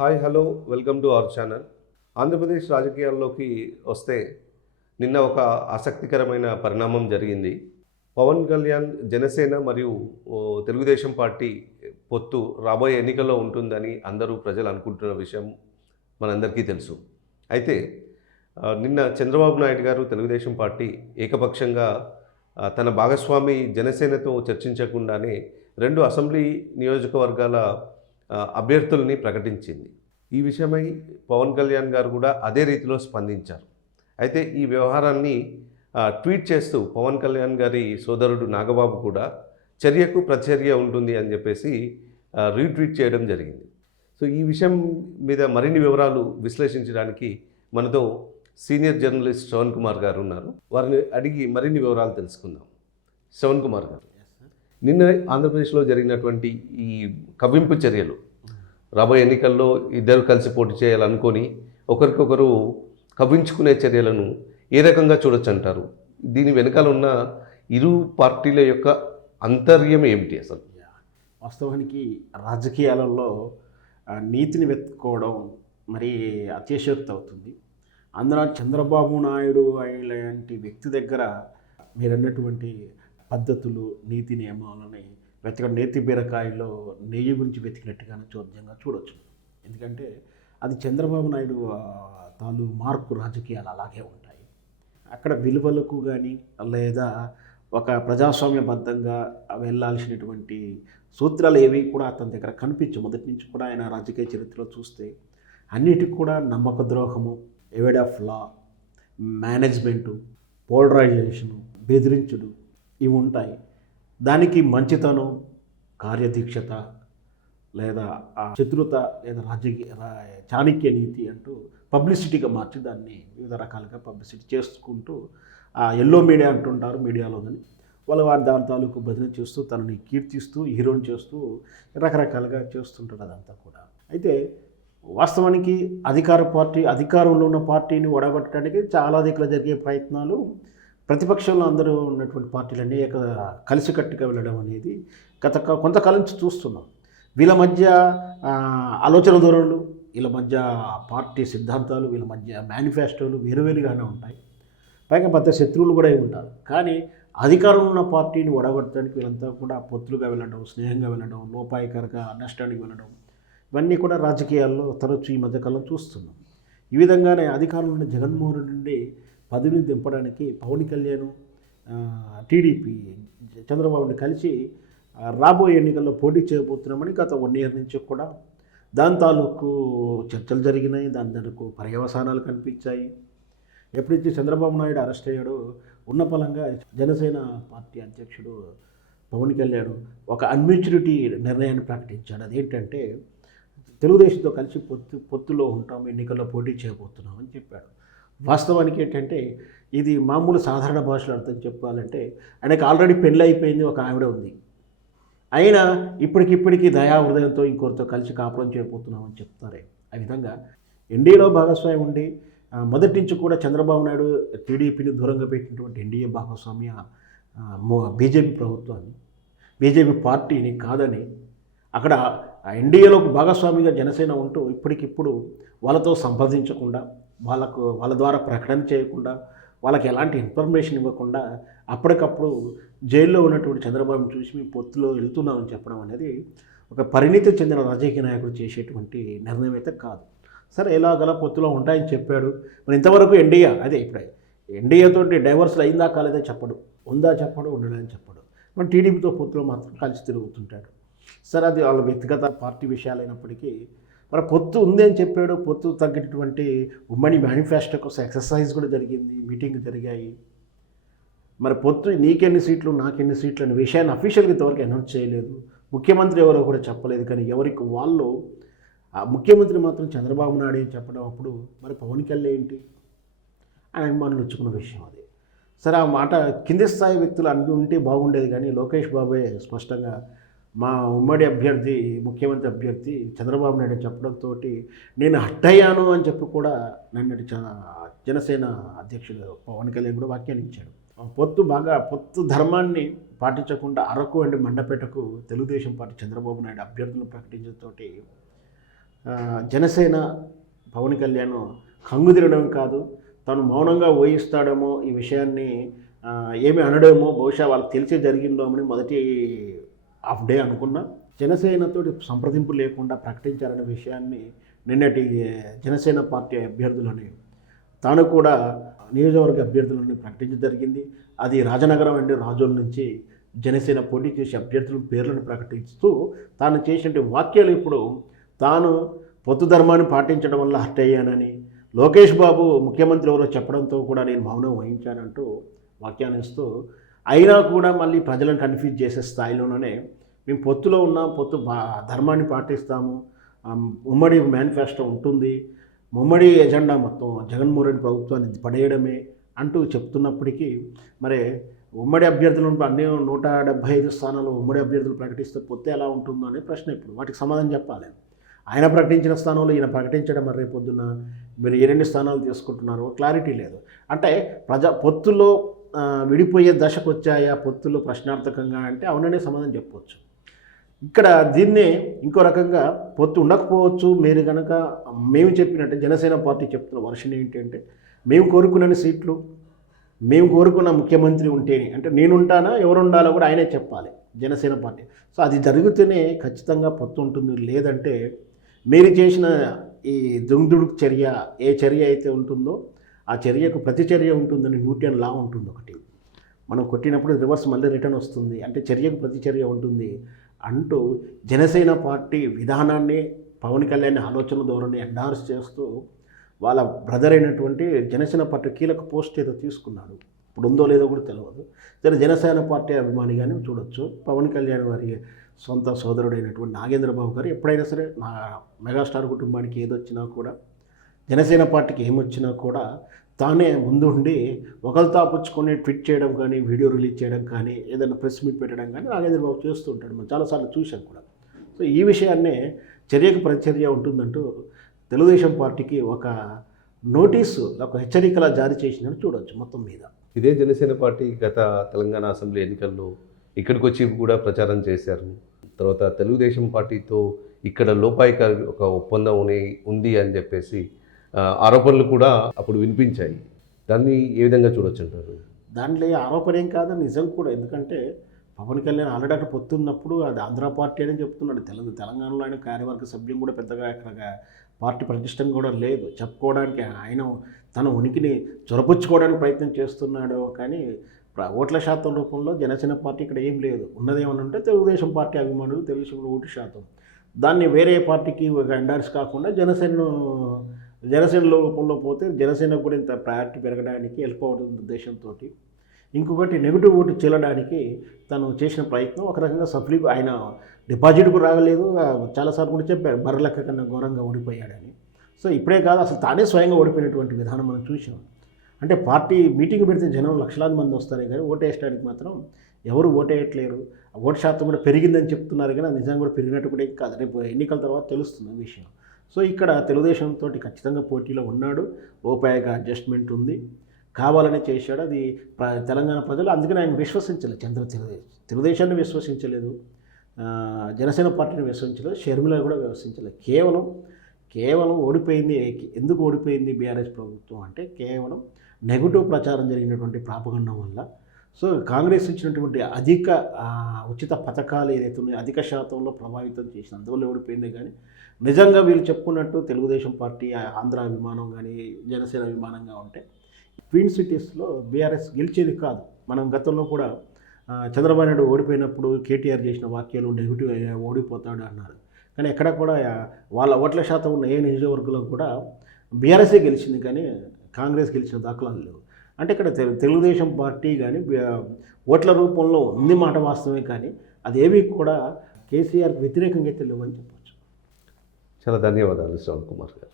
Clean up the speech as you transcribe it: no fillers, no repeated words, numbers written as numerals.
Hi hello welcome to our channel. Andhra Pradesh రాజకీయాల్లోకి వస్తే నిన్న ఒక ఆసక్తికరమైన పరిణామం జరిగింది. పవన్ కళ్యాణ్ జనసేన మరియు తెలుగుదేశం పార్టీ పొత్తు రాబోయే ఎన్నికల్లో ఉంటుందని అందరూ ప్రజలు అనుకుంటున్న విషయం మనందరికీ తెలుసు. అయితే నిన్న చంద్రబాబు నాయుడు గారు తెలుగుదేశం పార్టీ ఏకపక్షంగా తన భాగస్వామి జనసేనతో చర్చించకుండానే 2 అసెంబ్లీ నియోజకవర్గాల అభ్యర్థుల్ని ప్రకటించింది. ఈ విషయమై పవన్ కళ్యాణ్ గారు కూడా అదే రీతిలో స్పందించారు. అయితే ఈ వ్యవహారాన్ని ట్వీట్ చేస్తూ పవన్ కళ్యాణ్ గారి సోదరుడు నాగబాబు కూడా చర్యకు ప్రతిచర్య ఉంటుంది అని చెప్పేసి రీట్వీట్ చేయడం జరిగింది. సో ఈ విషయం మీద మరిన్ని వివరాలు విశ్లేషించడానికి మనతో సీనియర్ జర్నలిస్ట్ శ్రవణ్ కుమార్ గారు ఉన్నారు. వారిని అడిగి మరిన్ని వివరాలు తెలుసుకుందాం. శ్రవణ్ కుమార్ గారు, నిన్న ఆంధ్రప్రదేశ్లో జరిగినటువంటి ఈ కవ్వింపు చర్యలు, రాబోయే ఎన్నికల్లో ఇద్దరు కలిసి పోటీ చేయాలనుకొని ఒకరికొకరు కవ్వించుకునే చర్యలను ఏ రకంగా చూడొచ్చు అంటారు? దీని వెనకాల ఉన్న ఇరు పార్టీల యొక్క అంతర్యం ఏమిటి అసలు? వాస్తవానికి రాజకీయాలలో నీతిని వెతుక్కోవడం మరి అతిశయోక్తి అవుతుంది. అందులో చంద్రబాబు నాయుడు లాంటి వ్యక్తి దగ్గర మీరన్నటువంటి పద్ధతులు, నీతి నియమాలని వెతకడం, నేతి బీరకాయలో నెయ్యి గురించి వెతికినట్టుగానే చోద్యంగా చూడవచ్చు. ఎందుకంటే అది చంద్రబాబు నాయుడు మార్కు రాజకీయాలు అలాగే ఉంటాయి. అక్కడ విలువలకు కానీ లేదా ఒక ప్రజాస్వామ్యబద్ధంగా వెళ్ళాల్సినటువంటి సూత్రాలు ఏవి కూడా అతని దగ్గర కనిపించవు. మొదటి నుంచి కూడా ఆయన రాజకీయ చరిత్రలో చూస్తే అన్నిటికి కూడా నమ్మక ద్రోహము, Avid of law, management, polarisation, బెదిరించుడు ఇవి ఉంటాయి. దానికి మంచితనం, కార్యదీక్షత లేదా చతురత లేదా చాణక్య నీతి అంటూ పబ్లిసిటీగా మార్చి దాన్ని వివిధ రకాలుగా పబ్లిసిటీ చేసుకుంటూ ఎల్లో మీడియా అంటుంటారు మీడియాలో. కానీ వారి దాని తాలూకు భజన చేస్తూ తనని కీర్తిస్తూ హీరోని చేస్తూ రకరకాలుగా చేస్తుంటారు అదంతా కూడా. అయితే వాస్తవానికి అధికారంలో ఉన్న పార్టీని ఓడగొట్టడానికి చాలా దిక్కులు జరిగే ప్రయత్నాలు, ప్రతిపక్షంలో అందరూ ఉన్నటువంటి పార్టీలన్నీ కలిసికట్టుగా వెళ్ళడం అనేది కొంతకాలం నుంచి చూస్తున్నాం. వీళ్ళ మధ్య ఆలోచన ధోరణులు, వీళ్ళ మధ్య పార్టీ సిద్ధాంతాలు, వీళ్ళ మధ్య మేనిఫెస్టోలు వేరువేరుగానే ఉంటాయి. పైగా పెద్ద శత్రువులు కూడా ఉంటారు. కానీ అధికారంలో ఉన్న పార్టీని ఓడగొట్టడానికి వీళ్ళంతా కూడా పొత్తులుగా వెళ్ళడం, స్నేహంగా వెళ్ళడం, లోపాయకరంగా అండర్స్టాండింగ్ వెళ్ళడం, ఇవన్నీ కూడా రాజకీయాల్లో తరచూ ఈ మధ్యకాలం చూస్తున్నాం. ఈ విధంగానే అధికారంలో ఉన్న జగన్మోహన్ రెడ్డి నుండి పదవిని దింపడానికి పవన్ కళ్యాణ్ టీడీపీ చంద్రబాబుని కలిసి రాబోయే ఎన్నికల్లో పోటీ చేయబోతున్నామని గత 1 year నుంచి కూడా దాని తాలూకు చర్చలు జరిగినాయి. దాని తాలూకు పర్యవసానాలు కనిపించాయి. ఎప్పుడైతే చంద్రబాబు నాయుడు అరెస్ట్ అయ్యాడో ఉన్న పలంగా జనసేన పార్టీ అధ్యక్షుడు పవన్ కళ్యాణ్ ఒక అన్మెచ్యూరిటీ నిర్ణయాన్ని ప్రకటించాడు. అదేంటంటే తెలుగుదేశంతో కలిసి పొత్తులో ఉంటాం, ఎన్నికల్లో పోటీ చేయబోతున్నాం అని చెప్పాడు. వాస్తవానికి ఏంటంటే ఇది మామూలు సాధారణ భాషలో అర్థం చెప్పాలంటే ఆయనకు ఆల్రెడీ పెళ్ళి అయిపోయింది, ఒక ఆవిడ ఉంది. అయినా ఇప్పటికిప్పటికీ దయా హృదయంతో ఇంకొకరితో కలిసి కాపురం చేయబోతున్నామని చెప్తారే. ఆ విధంగా ఎన్డీఏలో భాగస్వామ్యం ఉండి మొదటి నుంచి కూడా చంద్రబాబు నాయుడు టీడీపీని దూరంగా పెట్టినటువంటి ఎన్డీఏ భాగస్వామ్య బీజేపీ ప్రభుత్వాన్ని, బీజేపీ పార్టీని కాదని అక్కడ ఎన్డీఏలోకి భాగస్వామిగా జనసేన ఉంటూ ఇప్పటికిప్పుడు వాళ్ళతో సంప్రదించకుండా, వాళ్ళ ద్వారా ప్రకటన చేయకుండా, వాళ్ళకి ఎలాంటి ఇన్ఫర్మేషన్ ఇవ్వకుండా అప్పటికప్పుడు జైల్లో ఉన్నటువంటి చంద్రబాబుని చూసి మీ పొత్తులో వెళ్తున్నామని చెప్పడం అనేది ఒక పరిణితి చెందిన రాజకీయ నాయకుడు చేసేటువంటి నిర్ణయం అయితే కాదు. సరే, ఎలాగలా పొత్తులో ఉంటాయని చెప్పాడు. మరి ఇంతవరకు ఎన్డీఏ ఇప్పుడు ఎన్డీఏతో డైవర్స్లు అయిందా కాలేదా చెప్పడు, ఉందా చెప్పడు, ఉండలేదని చెప్పడు. మరి టీడీపీతో పొత్తులో మాత్రం కలిసి తిరుగుతుంటాడు. సరే, అది వాళ్ళ వ్యక్తిగత పార్టీ విషయాలైనప్పటికీ మరి పొత్తు ఉంది అని చెప్పాడు. పొత్తు తగ్గేటటువంటి ఉమ్మడి మేనిఫెస్టో కోసం ఎక్సర్సైజ్ కూడా జరిగింది, మీటింగ్ జరిగాయి. మరి పొత్తు నీకెన్ని సీట్లు నాకెన్ని సీట్లు అనే విషయాన్ని అఫీషియల్గా ఇంతవరకు అనౌన్స్ చేయలేదు. ముఖ్యమంత్రి ఎవరో కూడా చెప్పలేదు. కానీ ఎవరికి వాళ్ళు ఆ ముఖ్యమంత్రి మాత్రం చంద్రబాబు నాయుడు చెప్పడం, అప్పుడు మరి పవన్ కళ్యాణ్ ఏంటి ఆయన అభిమానులు వచ్చుకున్న విషయం అది. సరే, ఆ మాట కింది స్థాయి వ్యక్తులు అంటూ ఉంటే బాగుండేది. కానీ లోకేష్ బాబే స్పష్టంగా మా ఉమ్మడి అభ్యర్థి, ముఖ్యమంత్రి అభ్యర్థి చంద్రబాబు నాయుడు చెప్పడంతో నేను హట్టయ్యాను అని చెప్పి కూడా నన్ను జనసేన అధ్యక్షుడు పవన్ కళ్యాణ్ కూడా వ్యాఖ్యానించాడు. పొత్తు ధర్మాన్ని పాటించకుండా అరకు అండ్ మండపేటకు తెలుగుదేశం పార్టీ చంద్రబాబు నాయుడు అభ్యర్థులను ప్రకటించడంతో జనసేన పవన్ కళ్యాణ్ కంగుతిరడం కాదు, తను మౌనంగా ఊహిస్తాడేమో, ఈ విషయాన్ని ఏమి అనడేమో, బహుశా వాళ్ళకి తెలిసే జరిగిందో అని మొదటి హాఫ్ డే అనుకున్నా. జనసేనతో సంప్రదింపు లేకుండా ప్రకటించారనే విషయాన్ని నిన్నటి జనసేన పార్టీ అభ్యర్థులని తాను కూడా నియోజకవర్గ అభ్యర్థులను ప్రకటించడం జరిగింది. అది రాజనగరం అండి, రాజోల నుంచి జనసేన పోటీ చేసే అభ్యర్థుల పేర్లను ప్రకటిస్తూ తాను చేసిన వాక్యాలు ఇప్పుడు తాను పొత్తు ధర్మాన్ని పాటించడం వల్ల హర్ట్ అయ్యానని, లోకేష్ బాబు ముఖ్యమంత్రి ఎవరో చెప్పడంతో కూడా నేను మౌనం వహించానంటూ వ్యాఖ్యానిస్తూ, అయినా కూడా మళ్ళీ ప్రజలను కన్ఫ్యూజ్ చేసే స్థాయిలోనే మేము పొత్తులో ఉన్నాం, పొత్తు ధర్మాన్ని పాటిస్తాము, ఉమ్మడి మేనిఫెస్టో ఉంటుంది, ఉమ్మడి ఎజెండా మొత్తం జగన్మోహన్ రెడ్డి ప్రభుత్వాన్ని పడేయడమే అంటూ చెప్తున్నప్పటికీ మరి ఉమ్మడి అభ్యర్థులు అన్ని 175 స్థానాలు ఉమ్మడి అభ్యర్థులు ప్రకటిస్తే పొత్తు ఎలా ఉంటుందో అనే ప్రశ్న. ఇప్పుడు వాటికి సమాధానం చెప్పాలి. ఆయన ప్రకటించిన స్థానంలో ఈయన ప్రకటించడం మరి రేపొద్దున మీరు ఎన్ని స్థానాలు తీసుకుంటున్నారో క్లారిటీ లేదు. అంటే పొత్తులో విడిపోయే దశకు వచ్చాయా పొత్తులు ప్రశ్నార్థకంగా అంటే అవుననే సమాధానం చెప్పవచ్చు. ఇక్కడ దీన్నే ఇంకో రకంగా పొత్తు ఉండకపోవచ్చు, మీరు కనుక మేము చెప్పినట్టే జనసేన పార్టీ చెప్తున్న వర్షన్ ఏంటంటే, మేము కోరుకున్న సీట్లు, మేము కోరుకున్న ముఖ్యమంత్రి ఉంటేనే, అంటే నేను ఉంటానా ఎవరు ఉండాలో కూడా ఆయనే చెప్పాలి జనసేన పార్టీ. సో అది జరిగితేనే ఖచ్చితంగా పొత్తు ఉంటుంది. లేదంటే మీరు చేసిన ఈ దుందుడుకు చర్య, ఏ చర్య అయితే ఉంటుందో ఆ చర్యకు ప్రతిచర్య ఉంటుందని న్యూటన్ లా ఉంటుంది ఒకటి. మనం కొట్టినప్పుడు రివర్స్ మళ్ళీ రిటర్న్ వస్తుంది, అంటే చర్యకు ప్రతిచర్య ఉంటుంది అంటూ జనసేన పార్టీ విధానాన్ని పవన్ కళ్యాణ్ ఆలోచన ధోరణి ఎండార్స్ చేస్తూ వాళ్ళ బ్రదర్ అయినటువంటి జనసేన పార్టీ కీలక పోస్ట్ ఏదో తీసుకున్నాడు. ఇప్పుడు ఉందో లేదో కూడా తెలియదు. జనసేన పార్టీ అభిమానిగానే చూడొచ్చు. పవన్ కళ్యాణ్ వారి సొంత సోదరుడైనటువంటి నాగేంద్రబాబు గారు ఎప్పుడైనా సరే నా మెగాస్టార్ కుటుంబానికి ఏదొచ్చినా కూడా, జనసేన పార్టీకి ఏమొచ్చినా కూడా తానే ముందుండి ఒకరితో పుచ్చుకొని ట్వీట్ చేయడం కానీ, వీడియో రిలీజ్ చేయడం కానీ, ఏదైనా ప్రెస్ మీట్ పెట్టడం కానీ నాగేంద్రబాబు చేస్తూ ఉంటాడు. మనం చాలాసార్లు చూసాం కూడా. సో ఈ విషయాన్నే చర్యకు ప్రతిచర్య ఉంటుందంటూ తెలుగుదేశం పార్టీకి ఒక నోటీసు, ఒక హెచ్చరికలా జారీ చేసిందని చూడవచ్చు మొత్తం మీద. ఇదే జనసేన పార్టీ గత తెలంగాణ అసెంబ్లీ ఎన్నికల్లో ఇక్కడికి వచ్చి కూడా ప్రచారం చేశారు. తర్వాత తెలుగుదేశం పార్టీతో ఇక్కడ లోపాయికారి ఒక ఒప్పందం ఉంది అని చెప్పేసి ఆరోపణలు కూడా అప్పుడు వినిపించాయి. దాన్ని ఏ విధంగా చూడొచ్చు అంటారు? దాంట్లో ఆరోపణ ఏం కాదు, నిజం కూడా. ఎందుకంటే పవన్ కళ్యాణ్ ఆల్రెడీ అక్కడ పొత్తున్నప్పుడు అది ఆంధ్ర పార్టీ అని చెప్తున్నాడు. తెలంగాణలో ఆయన కార్యవర్గ సభ్యం కూడా పెద్దగా ఇక్కడ పార్టీ ప్రతిష్టం కూడా లేదు. చెప్పుకోవడానికి ఆయన తన ఉనికిని చొరపుచ్చుకోవడానికి ప్రయత్నం చేస్తున్నాడు. కానీ ఓట్ల శాతం రూపంలో జనసేన పార్టీ ఇక్కడ ఏం లేదు. ఉన్నదేమని అంటే తెలుగుదేశం పార్టీ అభిమానులు, తెలుగుదేశం ఓటు శాతం. దాన్ని వేరే పార్టీకి ఒక ఎండార్స్ కాకుండా జనసేన రూపంలో పోతే జనసేనకు కూడా ఇంత ప్రయారిటీ పెరగడానికి హెల్ప్ అవుతుంది ఉద్దేశంతో. ఇంకొకటి నెగిటివ్ ఓటు చెల్లడానికి తను చేసిన ప్రయత్నం ఒక రకంగా ఆయన డిపాజిట్కు రాగలేదు. చాలాసార్లు కూడా చెప్పారు బర్రెలెక్క కన్నా ఘోరంగా ఓడిపోయాడని. సో ఇప్పుడే కాదు, అసలు తానే స్వయంగా ఓడిపోయినటువంటి విధానం మనం చూసాం. అంటే పార్టీ మీటింగ్ పెడితే జనం లక్షలాది మంది వస్తారు కానీ ఓటేయడానికి మాత్రం ఎవరు ఓటేయట్లేరు. ఓటు శాతం కూడా పెరిగిందని చెప్తున్నారు కానీ నిజంగా కూడా పెరిగినట్టు కూడా కాదు. రేపు ఎన్నికల తర్వాత తెలుస్తుంది విషయం. సో ఇక్కడ తెలుగుదేశంతో ఖచ్చితంగా పోటీలో ఉన్నాడు. రూపాయిగా అడ్జస్ట్మెంట్ ఉంది, కావాలనే చేశాడు. అది తెలంగాణ ప్రజలు అందుకని ఆయన విశ్వసించలేదు. తెలుగుదేశాన్ని విశ్వసించలేదు, జనసేన పార్టీని విశ్వసించలేదు, షర్మిల కూడా విశ్వసించలేదు. కేవలం ఓడిపోయింది. ఎందుకు ఓడిపోయింది బీఆర్ఎస్ ప్రభుత్వం అంటే కేవలం నెగటివ్ ప్రచారం జరిగినటువంటి ప్రాపగండం వల్ల. సో కాంగ్రెస్ ఇచ్చినటువంటి అధిక ఉచిత పథకాలు ఏదైతే ఉన్నాయో అధిక శాతంలో ప్రభావితం చేసిన అందువల్ల ఓడిపోయింది. కానీ నిజంగా వీళ్ళు చెప్పుకున్నట్టు తెలుగుదేశం పార్టీ ఆంధ్ర అభిమానం కానీ జనసేన అభిమానంగా ఉంటే ట్విన్ సిటీస్లో బీఆర్ఎస్ గెలిచేది కాదు. మనం గతంలో కూడా చంద్రబాబు నాయుడు ఓడిపోయినప్పుడు కేటీఆర్ చేసిన వాక్యాలు నెగిటివ్ ఓడిపోతాడు అన్నారు. కానీ ఎక్కడ కూడా వాళ్ళ ఓట్ల శాతం ఉన్న ఏ నియోజకవర్గంలో కూడా బీఆర్ఎస్ఏ గెలిచింది కానీ కాంగ్రెస్ గెలిచిన దాఖలాలు లేవు. అంటే ఇక్కడ తెలుగుదేశం పార్టీ కానీ ఓట్ల రూపంలో ఉంది మాట వాస్తవమే, కానీ అదేవి కూడా కేసీఆర్కి వ్యతిరేకంగా తెలియవని చెప్పచ్చు. చాలా ధన్యవాదాలు శ్రవణ్ కుమార్ గారు.